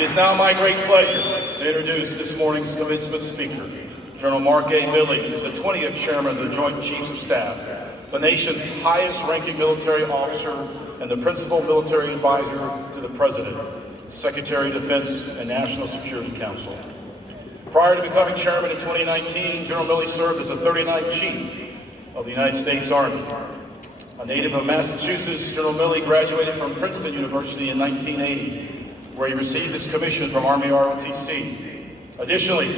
It is now my great pleasure to introduce this morning's commencement speaker. General Mark A. Milley is the 20th Chairman of the Joint Chiefs of Staff, the nation's highest-ranking military officer and the principal military advisor to the President, Secretary of Defense, and National Security Council. Prior to becoming Chairman in 2019, General Milley served as the 39th Chief of the United States Army. A native of Massachusetts, General Milley graduated from Princeton University in 1980, where he received his commission from Army ROTC. Additionally,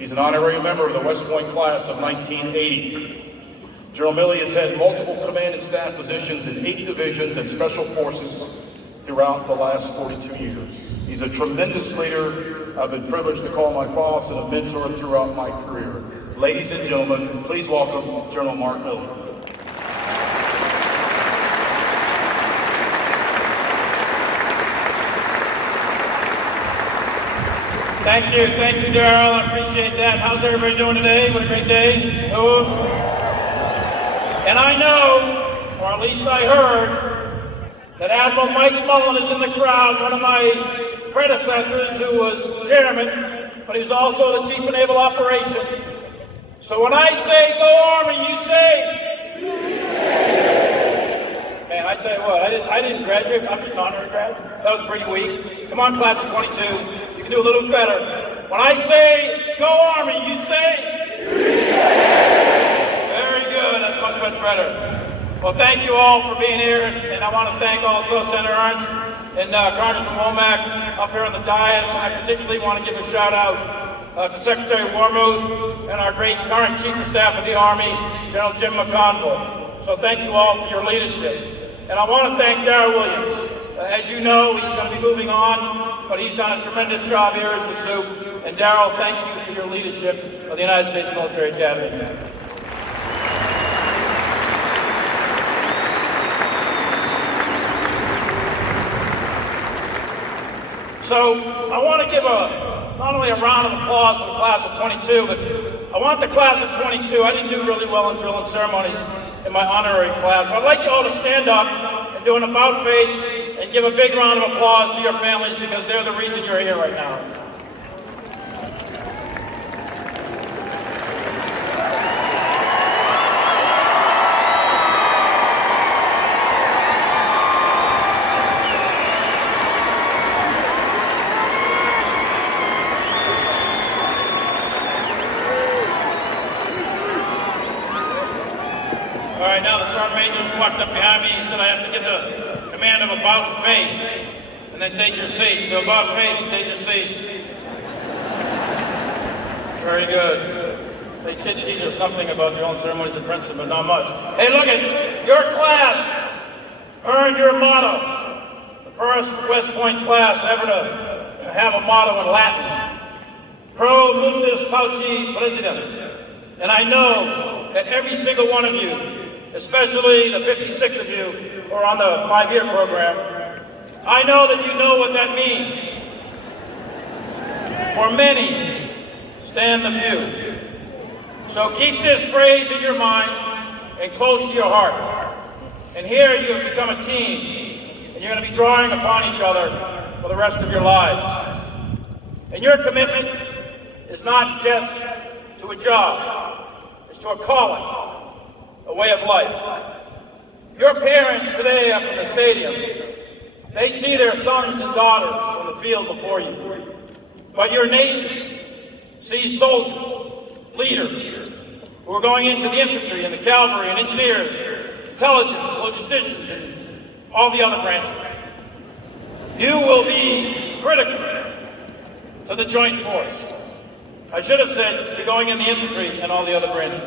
he's an honorary member of the West Point class of 1980. General Milley has had multiple command and staff positions in 8 divisions and special forces throughout the last 42 years. He's a tremendous leader I've been privileged to call my boss and a mentor throughout my career. Ladies and gentlemen, please welcome General Mark Milley. Thank you, Darrell. I appreciate that. How's everybody doing today? What a great day. Oh. And I know, or at least I heard, that Admiral Mike Mullen is in the crowd, one of my predecessors who was chairman, but he was also the chief of naval operations. So when I say go Army, you say? Man, I tell you what, I didn't graduate. I'm just an honorary grad. That was pretty weak. Come on, class of 22. You can do a little bit better. When I say go Army, you say? Very good. That's much, much better. Well, thank you all for being here, and I want to thank also Senator Ernst and Congressman Womack up here on the dais, and I particularly want to give a shout out to Secretary Warmuth and our great current Chief of Staff of the Army, General Jim McConville. So thank you all for your leadership. And I want to thank Darrell Williams. As you know, he's going to be moving on, but he's done a tremendous job here as the soup. And Darrell, thank you for your leadership of the United States Military Academy. So I want to give not only a round of applause for the class of 22, but I want the class of 22. I didn't do really well in drill and ceremonies in my honorary class. So I'd like you all to stand up and do an about face and give a big round of applause to your families because they're the reason you're here right now. All right, now the Sergeant Major just walked up behind me. He said I have to give the command of about face and then take your seats. So about face and take your seats. Very good. They did teach us something about drill and ceremonies at Princeton, but not much. Hey, look at your class earned your motto. The first West Point class ever to have a motto in Latin. Pro multis pauci president. And I know that every single one of you, especially the 56 of you who are on the 5-year program, I know that you know what that means. For many, stand the few. So keep this phrase in your mind and close to your heart. And here you have become a team, and you're going to be drawing upon each other for the rest of your lives. And your commitment is not just to a job, it's to a calling, a way of life. Your parents today up in the stadium, they see their sons and daughters on the field before you. But your nation sees soldiers, leaders, who are going into the infantry and the cavalry and engineers, intelligence, logisticians, and all the other branches. You will be critical to the joint force. I should have said you're going in the infantry and all the other branches.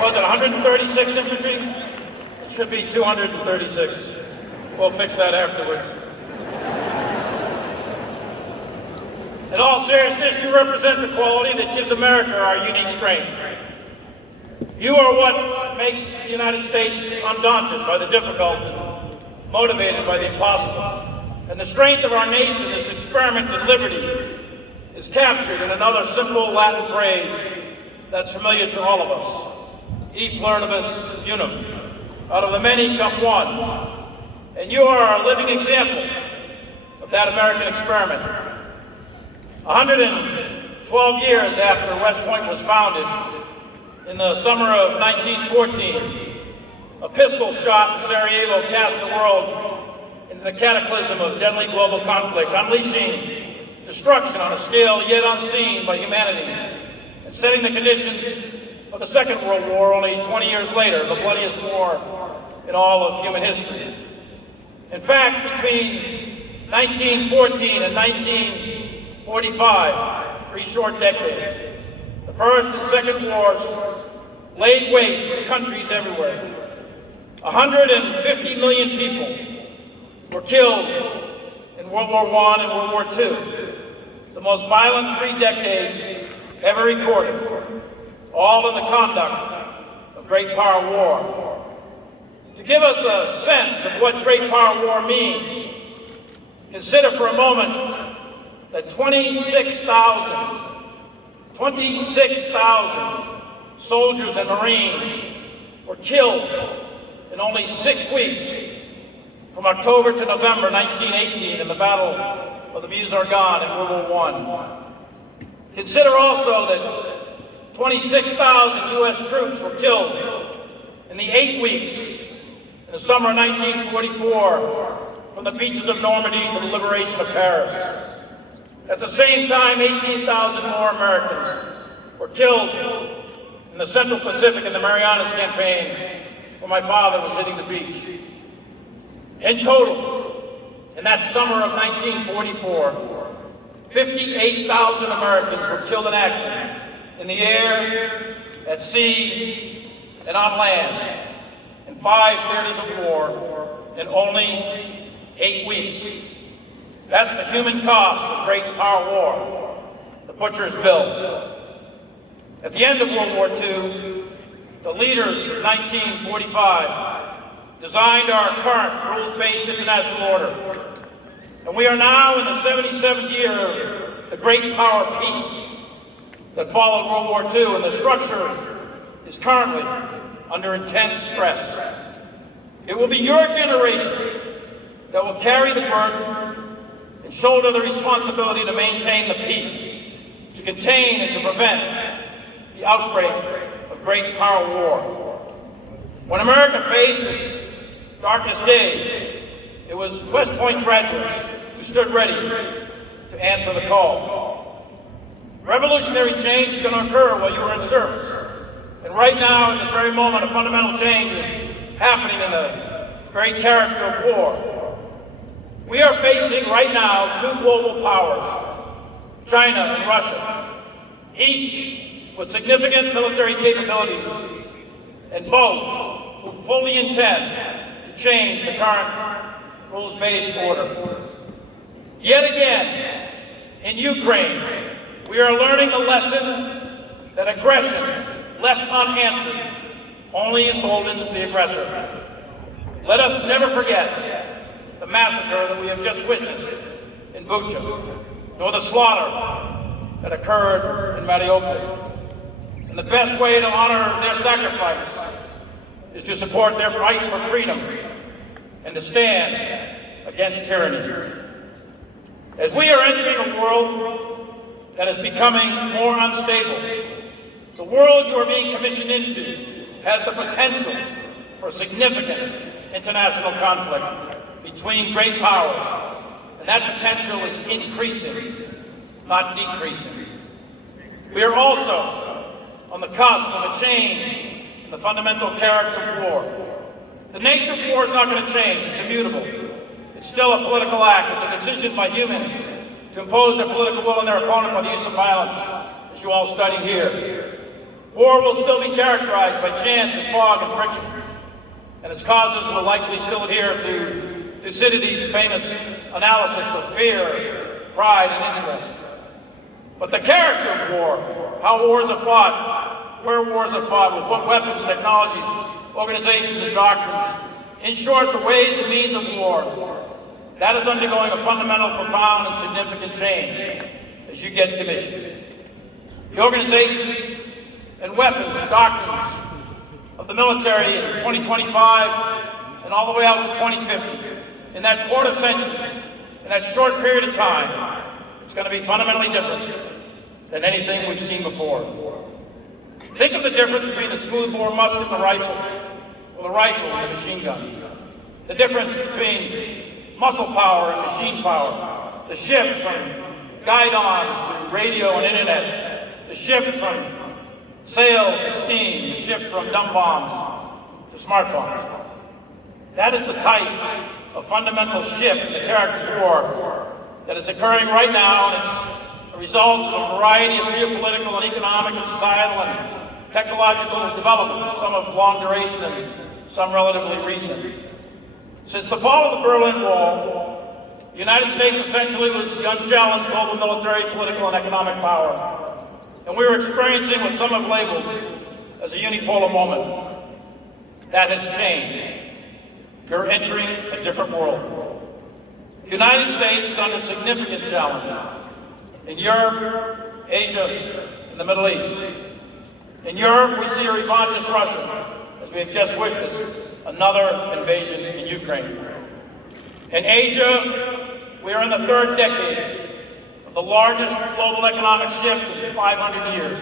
Was it 136 infantry? It should be 236. We'll fix that afterwards. In all seriousness, you represent the quality that gives America our unique strength. You are what makes the United States undaunted by the difficult and motivated by the impossible. And the strength of our nation, this experiment in liberty, is captured in another simple Latin phrase that's familiar to all of us. E pluribus unum. Out of the many come one. And And you are a living example of that American experiment. 112 years after West Point was founded, in the summer of 1914, a pistol shot in Sarajevo cast the world into the cataclysm of deadly global conflict, unleashing destruction on a scale yet unseen by humanity, and setting the conditions for the Second World War only 20 years later, the bloodiest war in all of human history. In fact, between 1914 and 1945, 3 short decades, the First and Second Wars laid waste to countries everywhere. 150 million people were killed in World War I and World War II, the most violent 3 decades ever recorded, all in the conduct of Great Power War. To give us a sense of what Great Power War means, consider for a moment that 26,000 soldiers and Marines were killed in only 6 weeks, from October to November 1918 in the Battle of the Meuse-Argonne in World War I. Consider also that 26,000 U.S. troops were killed in the 8 weeks in the summer of 1944 from the beaches of Normandy to the liberation of Paris. At the same time, 18,000 more Americans were killed in the Central Pacific in the Marianas Campaign, where my father was hitting the beach. In total, in that summer of 1944, 58,000 Americans were killed in action, in the air, at sea, and on land, in 5 theaters of war, in only 8 weeks. That's the human cost of Great Power War, the butcher's bill. At the end of World War II, the leaders of 1945 designed our current rules-based international order. And we are now in the 77th year of the Great Power Peace that followed World War II, and the structure is currently under intense stress. It will be your generation that will carry the burden and shoulder the responsibility to maintain the peace, to contain and to prevent the outbreak of Great Power War. When America faced its darkest days, it was West Point graduates who stood ready to answer the call. Revolutionary change is going to occur while you are in service. And right now, at this very moment, a fundamental change is happening in the very character of war. We are facing right now 2 global powers, China and Russia, each with significant military capabilities, and both who fully intend to change the current rules-based order. Yet again, in Ukraine, we are learning the lesson that aggression left unanswered only emboldens the aggressor. Let us never forget the massacre that we have just witnessed in Bucha, nor the slaughter that occurred in Mariupol. And the best way to honor their sacrifice is to support their fight for freedom and to stand against tyranny. As we are entering a world that is becoming more unstable, the world you are being commissioned into has the potential for significant international conflict between great powers, and that potential is increasing, not decreasing. We are also on the cusp of a change in the fundamental character of war. The nature of war is not going to change. It's immutable. It's still a political act. It's a decision by humans to impose their political will on their opponent by the use of violence, as you all studied here. War will still be characterized by chance and fog and friction, and its causes will likely still adhere to Thucydides' famous analysis of fear, pride, and interest. But the character of war, how wars are fought, where wars are fought, with what weapons, technologies, organizations, and doctrines, in short, the ways and means of war, that is undergoing a fundamental, profound, and significant change as you get commissioned. The organizations and weapons and doctrines of the military in 2025 and all the way out to 2050 in that quarter century, in that short period of time, it's going to be fundamentally different than anything we've seen before. Think of the difference between the smoothbore musket and the rifle, or the rifle and the machine gun. The difference between muscle power and machine power. The shift from guidons to radio and internet. The shift from sail to steam. The shift from dumb bombs to smart bombs. That is the type of fundamental shift in the character of war that is occurring right now, and it's a result of a variety of geopolitical and economic and societal and technological developments, some of long duration and some relatively recent. Since the fall of the Berlin Wall, the United States essentially was the unchallenged global military, political, and economic power. And we were experiencing what some have labeled as a unipolar moment. That has changed. You're entering a different world. The United States is under significant challenge in Europe, Asia, and the Middle East. In Europe, we see a revanchist Russia, as we have just witnessed another invasion in Ukraine. In Asia, we are in the third decade of the largest global economic shift in 500 years,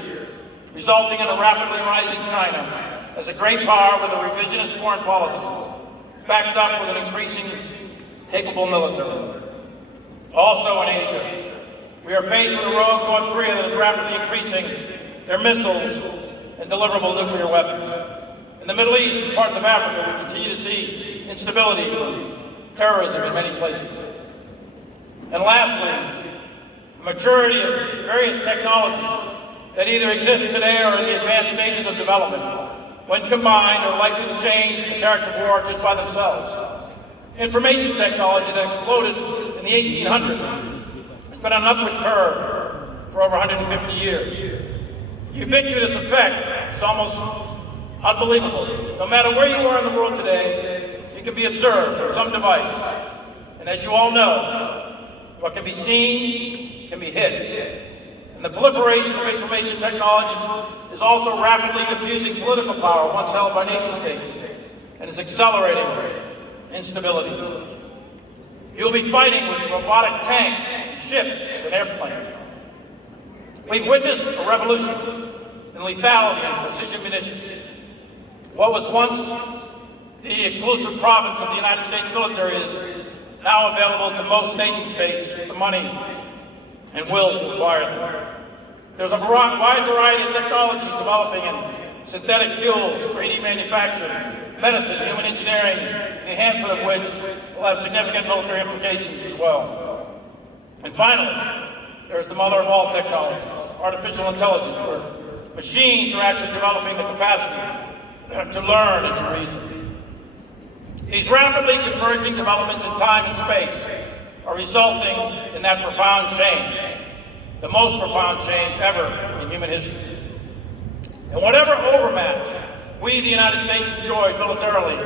resulting in a rapidly rising China as a great power with a revisionist foreign policy, backed up with an increasing capable military. Also in Asia, we are faced with a rogue North Korea that is rapidly increasing their missiles and deliverable nuclear weapons. In the Middle East and parts of Africa, we continue to see instability from terrorism in many places. And lastly, the maturity of various technologies that either exist today or in the advanced stages of development, when combined, are likely to change the character of war just by themselves. Information technology that exploded in the 1800s has been on an upward curve for over 150 years. The ubiquitous effect is almost unbelievable. No matter where you are in the world today, you can be observed from some device. And as you all know, what can be seen can be hidden. And the proliferation of information technologies is also rapidly diffusing political power once held by nation states and is accelerating instability. You'll be fighting with robotic tanks, ships, and airplanes. We've witnessed a revolution in lethality and precision munitions. What was once the exclusive province of the United States military is now available to most nation states with the money and will to acquire them. There's a wide variety of technologies developing in synthetic fuels, 3D manufacturing, medicine, human engineering, the enhancement of which will have significant military implications as well. And finally, there's the mother of all technologies, artificial intelligence, where machines are actually developing the capacity to learn and to reason. These rapidly converging developments in time and space are resulting in that profound change, the most profound change ever in human history. And whatever overmatch we, the United States, enjoyed militarily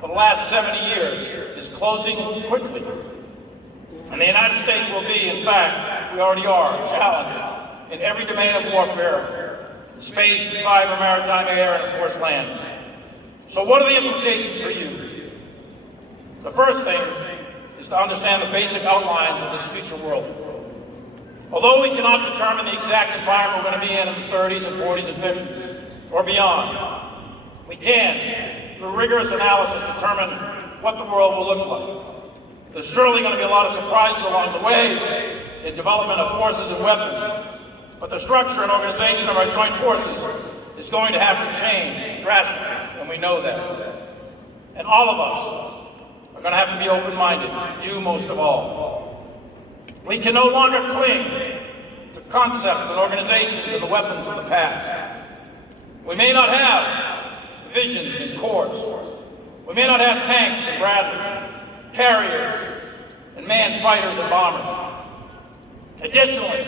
for the last 70 years is closing quickly. And the United States will be, in fact, we already are, challenged in every domain of warfare: space, cyber, maritime, air, and of course land. So what are the implications for you? The first thing is to understand the basic outlines of this future world. Although we cannot determine the exact environment we're going to be in the 30s and 40s and 50s, or beyond, we can, through rigorous analysis, determine what the world will look like. There's surely going to be a lot of surprises along the way in development of forces and weapons, but the structure and organization of our joint forces is going to have to change drastically, and we know that. And all of us are going to have to be open-minded, you most of all. We can no longer cling to concepts and organizations and the weapons of the past. We may not have divisions and corps. We may not have tanks and Bradleys, carriers, and manned fighters and bombers. Additionally,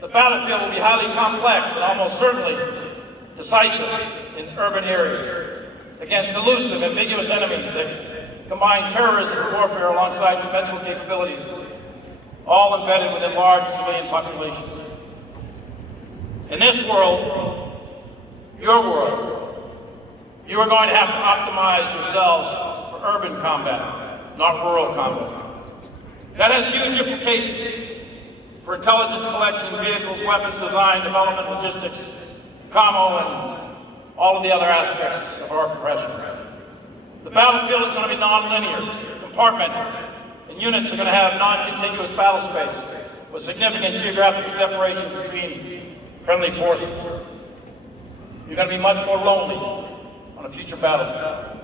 the battlefield will be highly complex and almost certainly decisive in urban areas against elusive, ambiguous enemies that combine terrorism and warfare alongside conventional capabilities, all embedded within large civilian populations. In this world, your world, you are going to have to optimize yourselves for urban combat. not rural combat. That has huge implications for intelligence collection, vehicles, weapons design, development, logistics, commo, and all of the other aspects of our profession. The battlefield is going to be non-linear, compartmented, and units are going to have non-contiguous battle space with significant geographic separation between friendly forces. You're going to be much more lonely on a future battlefield.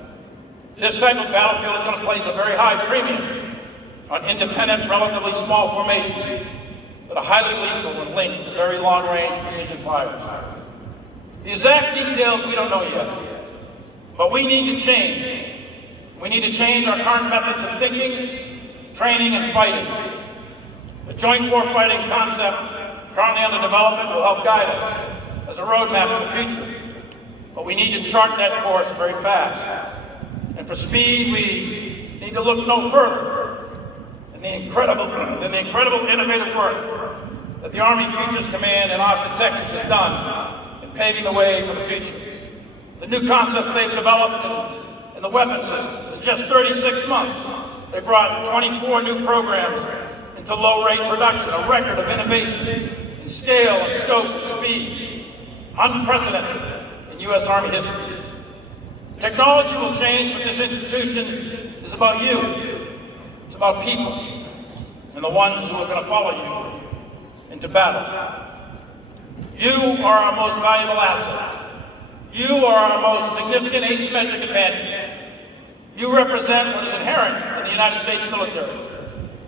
This type of battlefield is going to place a very high premium on independent, relatively small formations that are highly lethal when linked to very long-range precision fires. The exact details we don't know yet, but we need to change. We need to change our current methods of thinking, training, and fighting. The joint warfighting concept currently under development will help guide us as a roadmap to the future, but we need to chart that course very fast. And for speed, we need to look no further than the incredible innovative work that the Army Futures Command in Austin, Texas has done in paving the way for the future. The new concepts they've developed in the weapon system, in just 36 months, they brought 24 new programs into low-rate production, a record of innovation in scale and scope and speed, unprecedented in U.S. Army history. Technology will change, but this institution is about you. It's about people, and the ones who are going to follow you into battle. You are our most valuable asset. You are our most significant asymmetric advantage. You represent what is inherent in the United States military.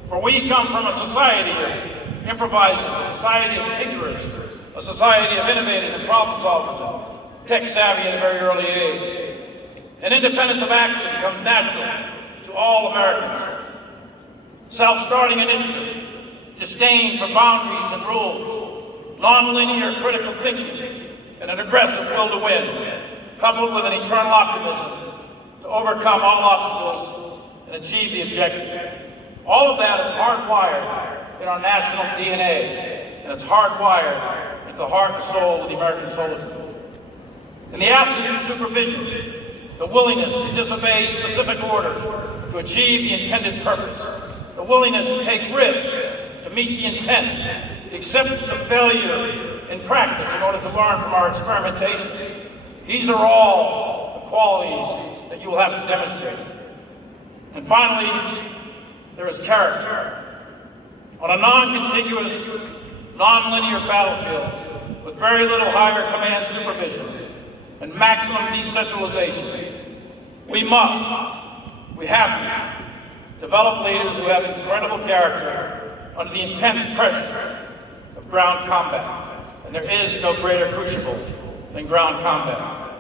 For we come from a society of improvisers, a society of tinkerers, a society of innovators and problem solvers, and tech savvy at a very early age. And independence of action comes natural to all Americans. Self-starting initiative, disdain for boundaries and rules, non-linear critical thinking, and an aggressive will to win, coupled with an eternal optimism to overcome all obstacles and achieve the objective. All of that is hardwired in our national DNA, and it's hardwired into the heart and soul of the American soldier. In the absence of supervision, the willingness to disobey specific orders to achieve the intended purpose, the willingness to take risks to meet the intent, the acceptance of failure in practice in order to learn from our experimentation. These are all the qualities that you will have to demonstrate. And finally, there is character. On a non-contiguous, non-linear battlefield with very little higher command supervision and maximum decentralization, we have to develop leaders who have incredible character under the intense pressure of ground combat. And there is no greater crucible than ground combat.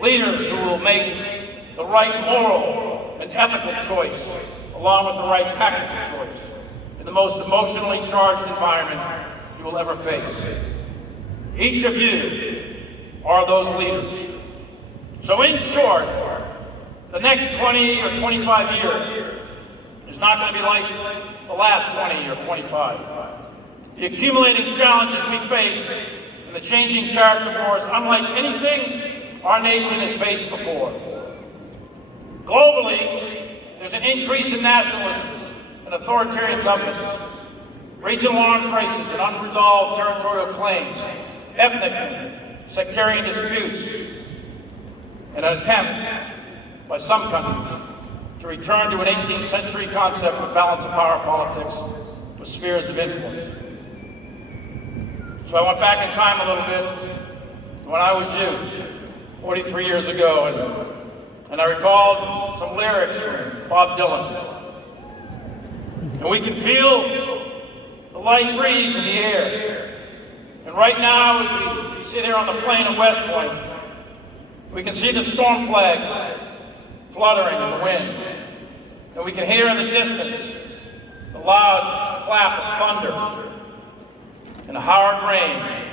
Leaders who will make the right moral and ethical choice along with the right tactical choice in the most emotionally charged environment you will ever face. Each of you are those leaders. So in short, the next 20 or 25 years is not going to be like the last 20 or 25. The accumulating challenges we face and the changing character wars unlike anything our nation has faced before. Globally, there's an increase in nationalism and authoritarian governments, regional arms races and unresolved territorial claims, ethnic and sectarian disputes, and an attempt by some countries to return to an 18th century concept of balance of power politics with spheres of influence. So I went back in time a little bit when I was you, 43 years ago, and I recalled some lyrics from Bob Dylan. And we can feel the light breeze in the air. And right now, as we sit here on the plain of West Point, we can see the storm flags fluttering in the wind. And we can hear in the distance the loud clap of thunder. And a hard rain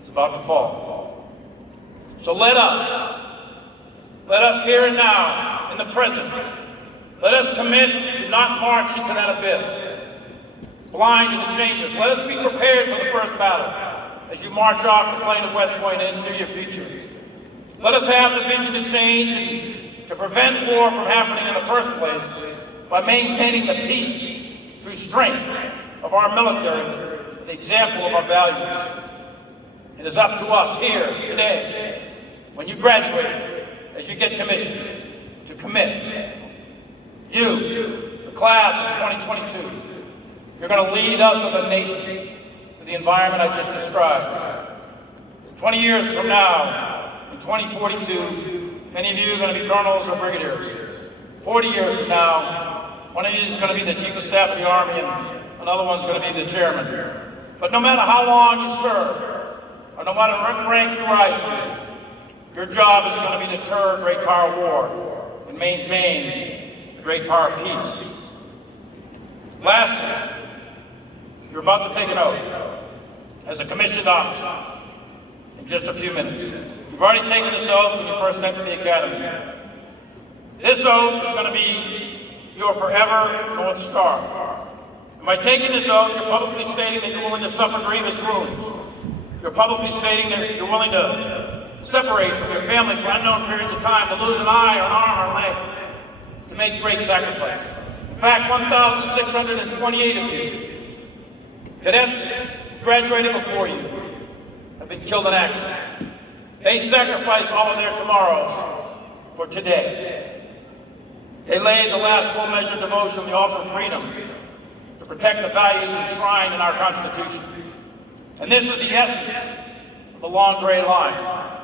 is about to fall. So let us here and now, in the present, let us commit to not march into that abyss, blind to the changes. Let us be prepared for the first battle as you march off the plain of West Point into your future. Let us have the vision to change and to prevent war from happening in the first place, by maintaining the peace through strength of our military and the example of our values. It is up to us here today, when you graduate, as you get commissioned, to commit. You, the class of 2022, you're going to lead us as a nation to the environment I just described. 20 years from now, in 2042, many of you are going to be colonels or brigadiers. 40 years from now, one of you is going to be the chief of staff of the Army and another one's going to be the chairman. But no matter how long you serve, or no matter what rank you rise to, your job is going to be to deter great power war and maintain the great power peace. Lastly, you're about to take an oath as a commissioned officer in just a few minutes. You've already taken this oath when you first entered the academy. This oath is going to be your forever North Star. And by taking this oath, you're publicly stating that you're willing to suffer grievous wounds. You're publicly stating that you're willing to separate from your family for unknown periods of time, to lose an eye or an arm or a leg, to make great sacrifice. In fact, 1,628 of you, cadets graduated before you, have been killed in action. They sacrificed all of their tomorrows for today. They laid the last full measure of devotion on the altar of freedom to protect the values enshrined in our Constitution. And this is the essence of the long gray line.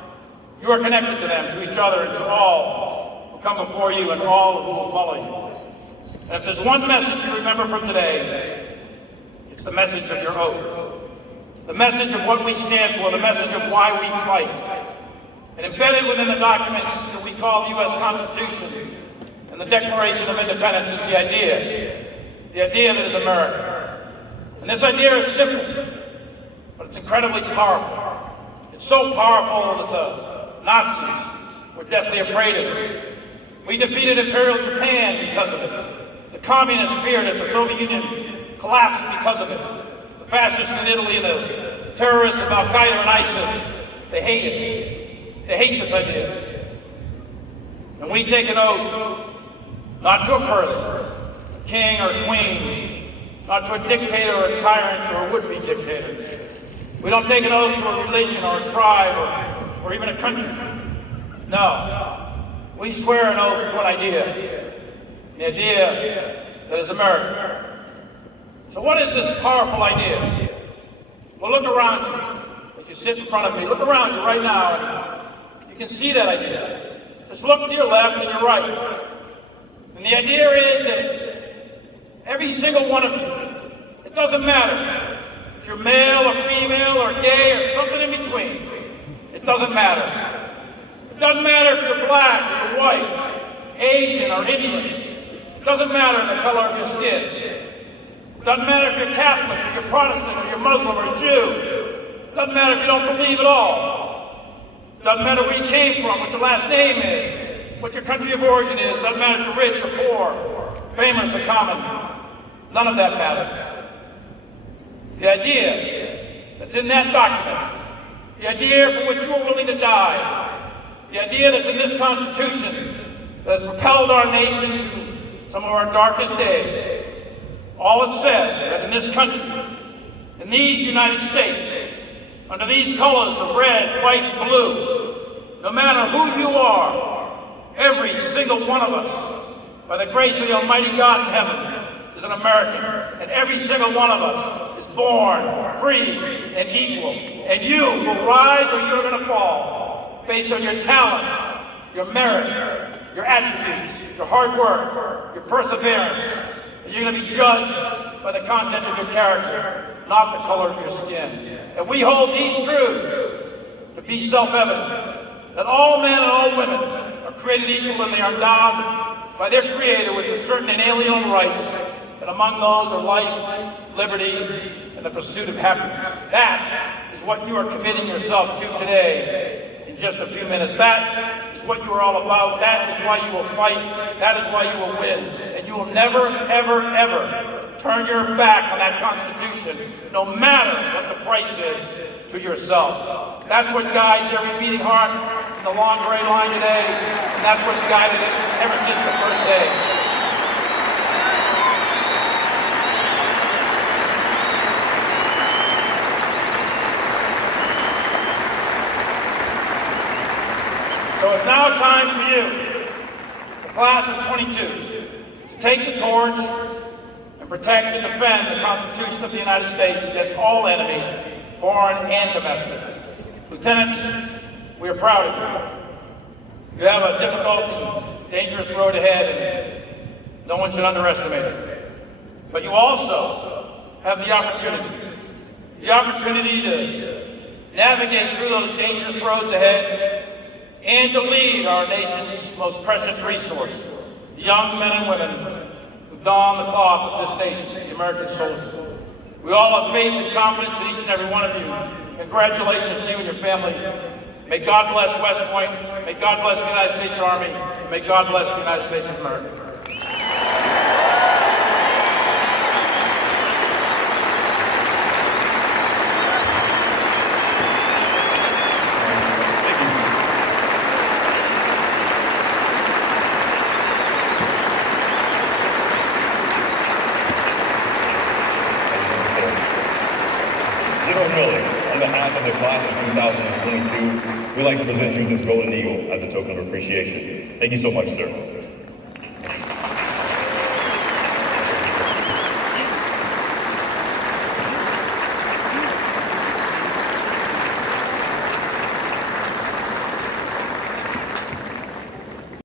You are connected to them, to each other, and to all who come before you and all who will follow you. And if there's one message you remember from today, it's the message of your oath. The message of what we stand for, the message of why we fight. And embedded within the documents that we call the U.S. Constitution and the Declaration of Independence is the idea that is America. And this idea is simple, but it's incredibly powerful. It's so powerful that the Nazis were deathly afraid of it. We defeated Imperial Japan because of it. The communists feared it. The Soviet Union collapsed because of it. The fascists in Italy and the terrorists of Al-Qaeda and ISIS, they hate it. They hate this idea. And we take an oath, not to a person, a king or a queen, not to a dictator or a tyrant or a would-be dictator. We don't take an oath to a religion or a tribe or even a country. No. We swear an oath to an idea. The idea that is America. So what is this powerful idea? Well, look around you as you sit in front of me. Look around you right now and you can see that idea. Just look to your left and your right. And the idea is that every single one of you, it doesn't matter if you're male or female or gay or something in between. It doesn't matter. It doesn't matter if you're black or you're white, Asian or Indian. It doesn't matter the color of your skin. It doesn't matter if you're Catholic or you're Protestant or you're Muslim or Jew. It doesn't matter if you don't believe at all. It doesn't matter where you came from, what your last name is, what your country of origin is. It doesn't matter if you're rich or poor, famous or common. None of that matters. The idea that's in that document, the idea for which you are willing to die, the idea that's in this Constitution that has propelled our nation to some of our darkest days, all it says is that in this country, in these United States, under these colors of red, white, and blue, no matter who you are, every single one of us, by the grace of the Almighty God in heaven, is an American, and every single one of us is born free and equal. And you will rise or you're going to fall based on your talent, your merit, your attributes, your hard work, your perseverance. And you're going to be judged by the content of your character, not the color of your skin. And we hold these truths to be self-evident, that all men and all women are created equal and they are endowed by their Creator with certain inalienable rights, and among those are life, liberty, and the pursuit of happiness. That is what you are committing yourself to today in just a few minutes. That is what you are all about. That is why you will fight. That is why you will win. And you will never, ever, ever turn your back on that Constitution, no matter what the price is to yourself. That's what guides every beating heart in the long gray line today, and that's what's guided it ever since the first day. now time for you, the class of 22, to take the torch and protect and defend the Constitution of the United States against all enemies, foreign and domestic. Lieutenants, we are proud of you. You have a difficult and dangerous road ahead, and no one should underestimate it. But you also have the opportunity to navigate through those dangerous roads ahead and to lead our nation's most precious resource, the young men and women who don the cloth of this nation, the American soldiers. We all have faith and confidence in each and every one of you. Congratulations to you and your family. May God bless West Point. May God bless the United States Army. And may God bless the United States of America. General Milley, on behalf of the class of 2022, we'd like to present you this Golden Eagle as a token of appreciation. Thank you so much, sir.